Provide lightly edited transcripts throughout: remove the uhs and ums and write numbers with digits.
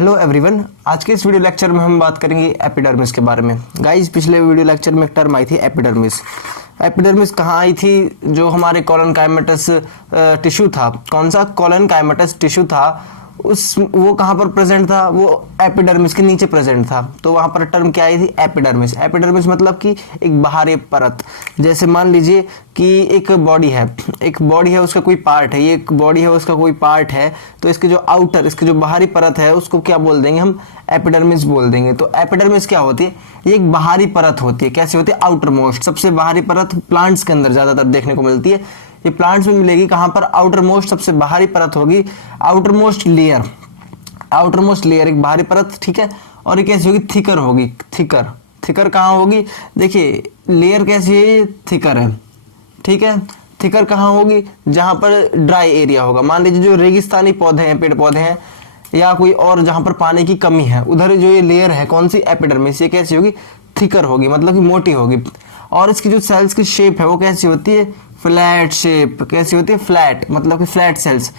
Hello everyone, आज के इस वीडियो लेक्चर में हम बात करेंगे एपिडर्मिस के बारे में। गाइस, पिछले वीडियो लेक्चर में एक टर्म आई थी एपिडर्मिस। एपिडर्मिस कहाँ आई थी? जो हमारे कॉलन काइमेटस टिश्यू था, कौन सा कॉलन काइमेटस टिश्यू था, वो कहाँ पर प्रेजेंट था? वो एपिडर्मिस के नीचे प्रेजेंट था। तो वहाँ पर टर्म क्या आई थी? एपिडर्मिस। एपिडर्मिस मतलब कि एक बाहरी परत। जैसे मान लीजिए कि एक बॉडी है, उसका कोई पार्ट है, ये एक बॉडी है, उसका कोई पार्ट है, तो इसके जो बाहरी परत है उसको क्या बोल देंगे हम? एपिडर्मिस बोल देंगे। तो एपिडर्मिस क्या होती है? ये एक बाहरी परत होती है। कैसे होती है? आउटर मोस्ट, सबसे बाहरी परत प्लांट्स के अंदर ज्यादातर देखने को मिलती है। ये प्लांट्स में मिलेगी कहां पर? आउटर मोस्ट, सबसे बाहरी परत होगी, आउटर मोस्ट लेयर एक बाहरी परत, ठीक है। और ये कैसी होगी? थिकर होगी। थिकर कहाँ होगी? देखिए लेयर कैसी है? थिकर है, ठीक है। थिकर कहाँ होगी? जहां पर ड्राई एरिया होगा। मान लीजिए जो रेगिस्तानी पौधे हैं, पेड़ पौधे हैं, या कोई और जहां पर पानी की कमी है, उधर जो ये लेयर है कौन सी? एपिडर्मिस। ये कैसी होगी? थिकर होगी, मतलब कि मोटी होगी। और इसकी जो सेल्स की शेप है वो कैसी होती है? Flat shape. कैसी होती है? फ्लैट, मतलब कि फ्लैट सेल्स।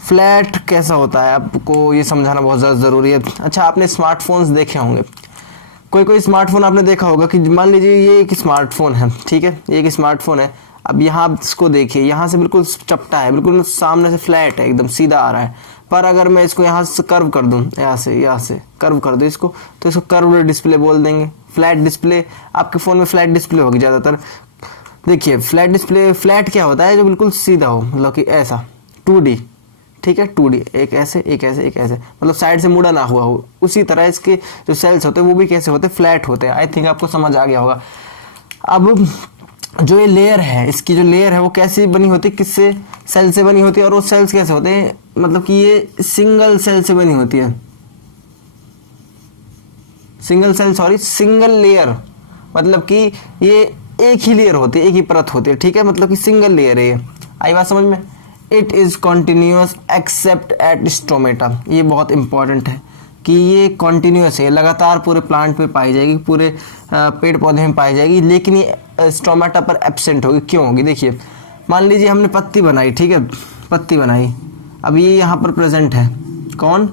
फ्लैट कैसा होता है आपको ये समझाना बहुत ज़्यादा ज़रूरी है। अच्छा, आपने स्मार्टफोन्स देखे होंगे, कोई स्मार्टफोन आपने देखा होगा कि मान लीजिए ये एक स्मार्टफोन है, ठीक है, ये एक स्मार्टफोन है। अब यहाँ आप इसको देखिए, यहाँ से बिल्कुल चपटा है, बिल्कुल सामने से फ्लैट है, एकदम सीधा आ रहा है। पर अगर मैं इसको यहाँ से कर्व कर दूँ, यहाँ से कर्व कर दूँ इसको, तो इसको कर्व डिस्प्ले बोल देंगे। फ्लैट डिस्प्ले, आपके फ़ोन में फ्लैट डिस्प्ले होगी ज़्यादातर। देखिए फ्लैट डिस्प्ले, फ्लैट क्या होता है? जो बिल्कुल सीधा हो, मतलब कि ऐसा 2D, ठीक है, 2D, एक ऐसे एक ऐसे एक ऐसे, मतलब साइड से मुड़ा ना हुआ हो। उसी तरह इसके जो सेल्स होते हैं वो भी कैसे होते हैं? फ्लैट होते हैं। आई थिंक आपको समझ आ गया होगा। अब जो ये लेयर है, इसकी जो लेयर है वो कैसी बनी होती है? किससे? सेल से बनी होती है। और वो सेल्स कैसे होते हैं? मतलब कि ये सिंगल सेल से बनी होती है। सिंगल लेयर, मतलब कि ये एक ही लेयर होती है, एक ही परत होती है, ठीक है, मतलब कि सिंगल लेयर है ये। आई बात समझ में? It is continuous accept eight stomata. ये बहुत इंपॉर्टेंट है कि ये कॉन्टिन्यूअस है, लगातार पूरे प्लांट में पाई जाएगी, पूरे पेड़ पौधे में पाई जाएगी, लेकिन ये स्टोमेटा पर एब्सेंट होगी। क्यों होगी? देखिए मान लीजिए हमने पत्ती बनाई, ठीक है, पत्ती बनाई। अब ये यहाँ पर प्रेजेंट है, कौन?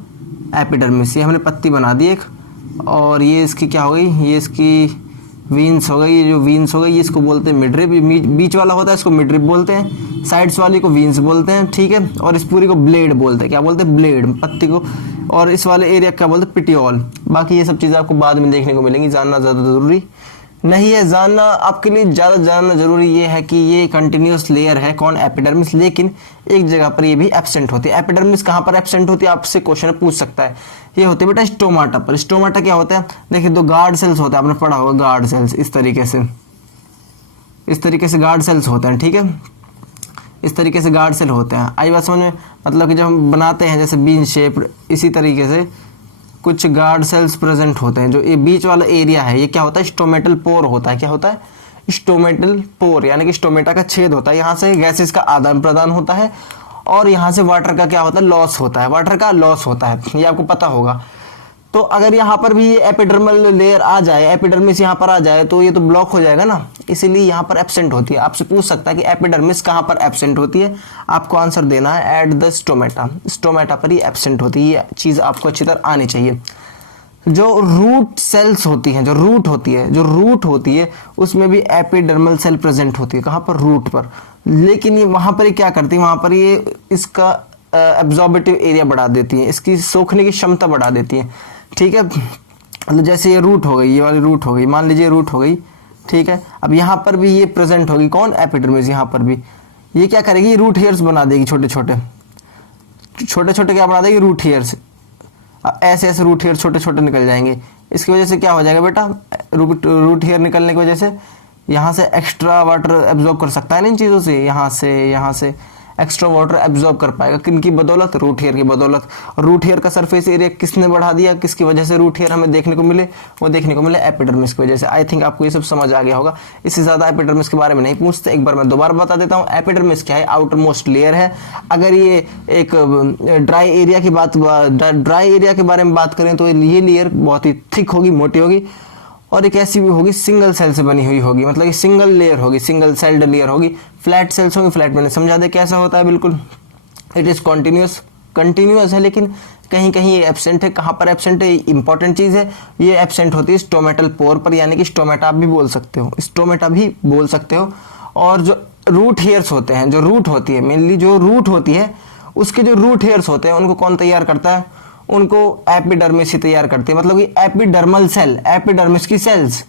एपिडर्मिस। ये हमने पत्ती बना दी एक, और ये इसकी क्या हो गई? ये इसकी वीन्स हो गई। ये जो वीन्स हो गई ये इसको बोलते हैं मिडरिप। बीच वाला होता है इसको मिडरिप बोलते हैं, साइड्स वाली को वीन्स बोलते हैं, ठीक है। और इस पूरी को ब्लेड बोलते हैं। क्या बोलते हैं? ब्लेड, पत्ती को। और इस वाले एरिया क्या बोलते हैं? पिटियोल। बाकी ये सब चीज़ें आपको बाद में देखने को मिलेंगी, जानना ज़्यादा ज़रूरी नहीं है। जानना आपके लिए ज़्यादा जानना जरूरी ये है कि ये कंटिन्यूअस लेयर है, कौन? एपिडर्मिस, लेकिन एक जगह पर ये भी एब्सेंट होती है। एपिडर्मिस कहाँ पर एब्सेंट होती है? आपसे क्वेश्चन पूछ सकता है। ये होते है बेटा स्टोमाटा पर। स्टोमाटा क्या होता है? देखिए दो गार्ड सेल्स होते हैं, आपने पढ़ा होगा गार्ड सेल्स। इस तरीके से गार्ड सेल्स होते हैं, ठीक है, इस तरीके से गार्ड सेल होते हैं। आई बात समझ में? मतलब कि जब हम बनाते हैं जैसे बीन शेप, इसी तरीके से कुछ गार्ड सेल्स प्रेजेंट होते हैं। जो ये बीच वाला एरिया है ये क्या होता है? स्टोमेटल पोर होता है। क्या होता है? स्टोमेटल पोर, यानी कि स्टोमेटा का छेद होता है। यहाँ से गैसेस का आदान प्रदान होता है, और यहाँ से वाटर का क्या होता है? लॉस होता है। वाटर का लॉस होता है, ये आपको पता होगा। तो अगर यहाँ पर भी ये एपिडर्मल लेयर आ जाए, एपिडर्मिस यहाँ पर आ जाए, तो ये तो ब्लॉक हो जाएगा ना, इसीलिए यहाँ पर एब्सेंट होती है। आपसे पूछ सकता है कि एपिडर्मिस कहाँ पर एब्सेंट होती है? आपको आंसर देना है एट द स्टोमेटा। स्टोमेटा पर ही एब्सेंट होती है। ये चीज़ आपको अच्छी तरह आनी चाहिए। जो रूट सेल्स होती हैं, जो रूट होती है उसमें भी एपिडर्मल सेल प्रेजेंट होती है। कहाँ पर? रूट पर। लेकिन ये वहाँ पर क्या करती है? वहाँ पर ये इसका एब्जॉर्बेटिव एरिया बढ़ा देती है, इसकी सोखने की क्षमता बढ़ा देती है, ठीक है। मतलब जैसे ये रूट हो गई, ये वाली रूट हो गई, मान लीजिए रूट हो गई, ठीक है। अब यहाँ पर भी ये प्रेजेंट होगी, कौन? एपिडर्मिस। यहाँ पर भी ये क्या करेगी? रूट हेयर्स बना देगी, छोटे छोटे क्या बना देगी? Root hairs. ऐसे रूट हेयर छोटे छोटे निकल जाएंगे। इसकी वजह से क्या हो जाएगा बेटा? रूट हेयर निकलने की वजह से यहाँ से एक्स्ट्रा वाटर एब्जॉर्ब कर सकता है ना इन चीज़ों से। यहाँ से एक्स्ट्रा वाटर एब्जॉर्ब कर पाएगा, किनकी बदौलत? रूट हेयर की बदौलत। रूट हेयर का सरफेस एरिया किसने बढ़ा दिया? किसकी वजह से रूट हेयर हमें देखने को मिले? वो देखने को मिले एपिडर्मिस की वजह से। आई थिंक आपको ये सब समझ आ गया होगा। इससे ज़्यादा एपिडर्मिस के बारे में नहीं पूछते, एक बार मैं दोबारा बता देता हूँ। एपिडर्मिस क्या है? आउटर मोस्ट लेयर है। अगर ये एक ड्राई एरिया के बारे में बात करें तो ये लेयर बहुत ही थिक होगी, मोटी होगी, और एक ऐसी भी होगी सिंगल सेल से बनी हुई होगी, मतलब कि सिंगल लेयर होगी, सिंगल सेल्ड लेयर होगी। फ्लैट सेल्स होंगी, फ्लैट मैंने समझा दे कैसा होता है बिल्कुल। इट इज कॉन्टिन्यूअस, कंटिन्यूअस है लेकिन कहीं कहीं ये एब्सेंट है। कहाँ पर एब्सेंट है, इंपॉर्टेंट चीज़ है। ये एब्सेंट होती है स्टोमेटल पोर पर, यानी कि स्टोमेटा भी बोल सकते हो, स्टोमेटा भी बोल सकते हो। और जो रूट हेयर्स होते हैं, जो रूट होती है, मेनली जो रूट होती है उसके जो रूट हेयर्स होते हैं उनको कौन तैयार करता है, उनको एपिडर्मिस ही तैयार करती है। मतलब कि एपिडर्मल सेल, एपिडर्मिस की सेल्स,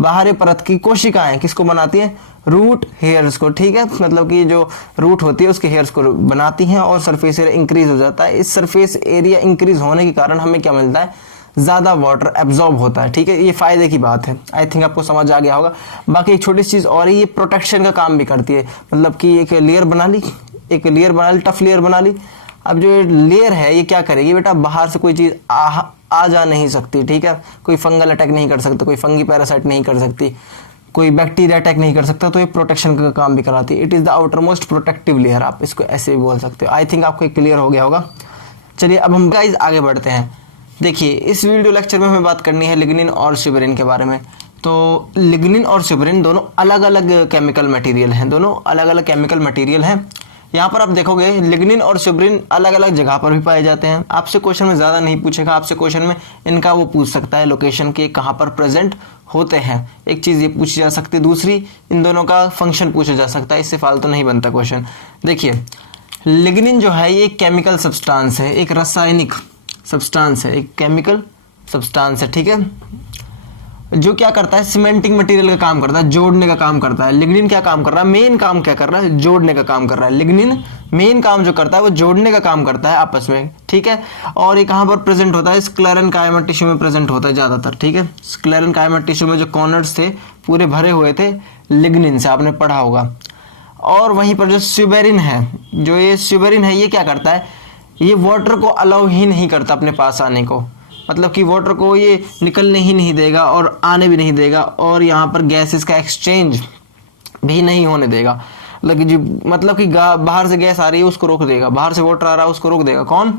बाहरी परत की कोशिकाएं किसको बनाती हैं, रूट हेयर्स को, ठीक है। मतलब कि जो रूट होती है उसके हेयर्स को बनाती हैं और सरफेस एरिया इंक्रीज हो जाता है। इस सरफेस एरिया इंक्रीज होने के कारण हमें क्या मिलता है, ज़्यादा वाटर एब्जॉर्ब होता है, ठीक है। ये फायदे की बात है, आई थिंक आपको समझ आ गया होगा। बाकी एक छोटी सी चीज़ और, ये प्रोटेक्शन का काम भी करती है। मतलब कि एक लेयर बना ली, एक लेयर बना ली, टफ लेयर बना ली। अब जो लेयर है ये क्या करेगी बेटा, बाहर से कोई चीज़ आ जा नहीं सकती, ठीक है। कोई फंगल अटैक नहीं कर सकता, कोई फंगी पैरासाइट नहीं कर सकती, कोई बैक्टीरिया अटैक नहीं कर सकता, तो ये प्रोटेक्शन का काम भी कराती है। It is the outer most protective layer, आप इसको ऐसे भी बोल सकते हो। आई थिंक आपको क्लियर हो गया होगा। चलिए अब हम गाइस आगे बढ़ते हैं। देखिए इस वीडियो लेक्चर में हमें बात करनी है लिग्निन और स्यूबेरिन के बारे में। तो लिग्निन और स्यूबेरिन दोनों अलग अलग केमिकल मटेरियल हैं, दोनों अलग अलग केमिकल मटेरियल हैं। यहाँ पर आप देखोगे लिग्निन और स्यूबेरिन अलग अलग जगह पर भी पाए जाते हैं। आपसे क्वेश्चन में ज़्यादा नहीं पूछेगा, आपसे क्वेश्चन में इनका वो पूछ सकता है लोकेशन के, कहाँ पर प्रेजेंट होते हैं। एक चीज़ ये पूछी जा सकती है, दूसरी इन दोनों का फंक्शन पूछा जा सकता है। इससे फालतू नहीं बनता क्वेश्चन। देखिए लिग्निन जो है ये एक केमिकल सब्सटेंस है, एक रासायनिक सब्सटेंस है, एक केमिकल सब्सटेंस है, ठीक है। जो क्या करता है, सीमेंटिंग मटेरियल का काम करता है, जोड़ने का काम करता है। लिग्निन क्या काम कर रहा है, मेन काम क्या कर रहा है, जोड़ने का काम कर रहा है। लिग्निन मेन काम जो करता है वो जोड़ने का काम करता है आपस में, ठीक है। और ये कहाँ पर प्रेजेंट होता है, स्क्लेरेन्काइमा टिश्यू में प्रेजेंट होता है ज़्यादातर, ठीक है। स्क्लेरेन्काइमा टिश्यू में जो कॉर्नर्स थे पूरे भरे हुए थे लिग्निन से, आपने पढ़ा होगा। और वहीं पर जो स्यूबेरिन है, जो ये स्यूबेरिन है ये क्या करता है, ये वाटर को अलाउ ही नहीं करता अपने पास आने को। मतलब कि वाटर को ये निकलने ही नहीं देगा और आने भी नहीं देगा, और यहाँ पर गैसेस का एक्सचेंज भी नहीं होने देगा। मतलब कि बाहर से गैस आ रही है उसको रोक देगा, बाहर से वाटर आ रहा है उसको रोक देगा। कौन,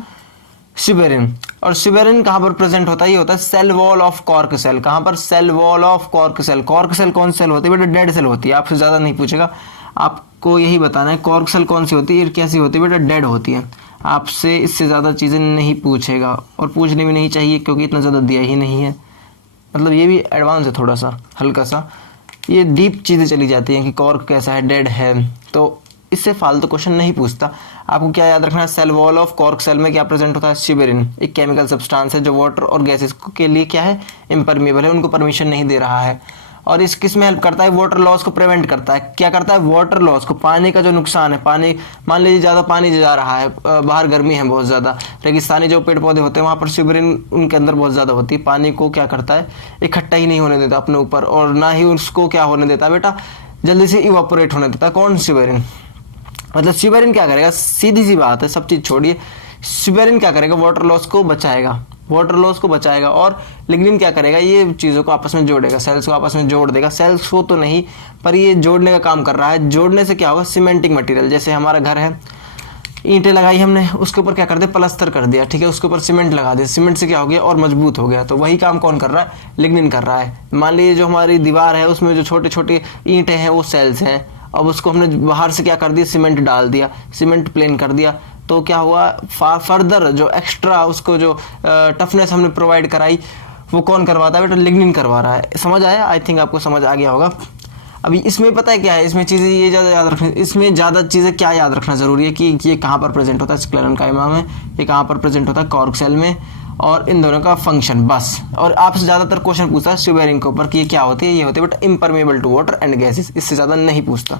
स्यूबेरिन। और स्यूबेरिन कहाँ पर प्रेजेंट होता है, ये होता है cell wall of cork cell. कहाँ पर, cell wall of cork cell. Cork cell कौन सेल होती है बेटा, डेड सेल होती है। आपसे ज़्यादा नहीं पूछेगा, आपको यही बताना है कॉर्क सेल कौन सी होती है, कैसी होती है बेटा, डेड होती है। आपसे इससे ज़्यादा चीज़ें नहीं पूछेगा और पूछने भी नहीं चाहिए क्योंकि इतना ज़्यादा दिया ही नहीं है। मतलब ये भी एडवांस है थोड़ा सा, हल्का सा, ये डीप चीज़ें चली जाती हैं कि कॉर्क कैसा है, डेड है, तो इससे फालतू क्वेश्चन नहीं पूछता। आपको क्या याद रखना है, cell wall of cork cell में क्या प्रेजेंट होता है, स्यूबेरिन। एक केमिकल सब्सटेंस है जो वाटर और गैसेस के लिए क्या है, इम्परमिएबल है, उनको परमिशन नहीं दे रहा है। और इस किस में हेल्प करता है, वाटर लॉस को प्रिवेंट करता है। क्या करता है, वाटर लॉस को, पानी का जो नुकसान है, पानी मान लीजिए ज़्यादा पानी जा रहा है, बाहर गर्मी है बहुत ज़्यादा, रेगिस्तानी जो पेड़ पौधे होते हैं वहाँ पर स्यूबेरिन उनके अंदर बहुत ज़्यादा होती है। पानी को क्या करता है, इकट्ठा ही नहीं होने देता अपने ऊपर, और ना ही उसको क्या होने देता बेटा, जल्दी से इवापोरेट होने देता। कौन, स्यूबेरिन। मतलब स्यूबेरिन क्या करेगा, सीधी सी बात है, सब चीज़ छोड़िए, स्यूबेरिन क्या करेगा, वाटर लॉस को बचाएगा, वाटर लॉस को बचाएगा। और लिग्निन क्या करेगा, ये चीज़ों को आपस में जोड़ेगा, सेल्स को आपस में जोड़ देगा। सेल्स को तो नहीं, पर ये जोड़ने का काम कर रहा है। जोड़ने से क्या होगा, सीमेंटिंग मटेरियल, जैसे हमारा घर है, ईंटें लगाई हमने, उसके ऊपर क्या कर दिया, प्लास्टर कर दिया, ठीक है, उसके ऊपर सीमेंट लगा दिया, सीमेंट से क्या हो गया, और मजबूत हो गया। तो वही काम कौन कर रहा है, लिग्निन कर रहा है। मान लीजिए जो हमारी दीवार है उसमें जो छोटे छोटे ईंटें हैं वो सेल्स हैं, अब उसको हमने बाहर से क्या कर दिया, सीमेंट डाल दिया, सीमेंट प्लेन कर दिया, तो क्या हुआ, फर्दर जो एक्स्ट्रा उसको जो टफनेस हमने प्रोवाइड कराई वो कौन करवाता है बेटा, लिग्निन करवा रहा है। समझ आया, आई थिंक आपको समझ आ गया होगा। अभी इसमें पता है क्या है, इसमें चीज़ें ये ज़्यादा याद रखनी, इसमें ज़्यादा चीज़ें क्या याद रखना ज़रूरी है कि ये कहाँ पर प्रेजेंट होता है, स्क्लेरेन्काइमा में, ये कहाँ पर प्रेजेंट होता है, कॉर्क सेल में, और इन दोनों का फंक्शन, बस। और आपसे ज़्यादातर क्वेश्चन पूछता है स्यूबेरिन के ऊपर कि ये क्या होती है, ये होती है बेटा impermeable to water and gases, इससे ज़्यादा नहीं पूछता।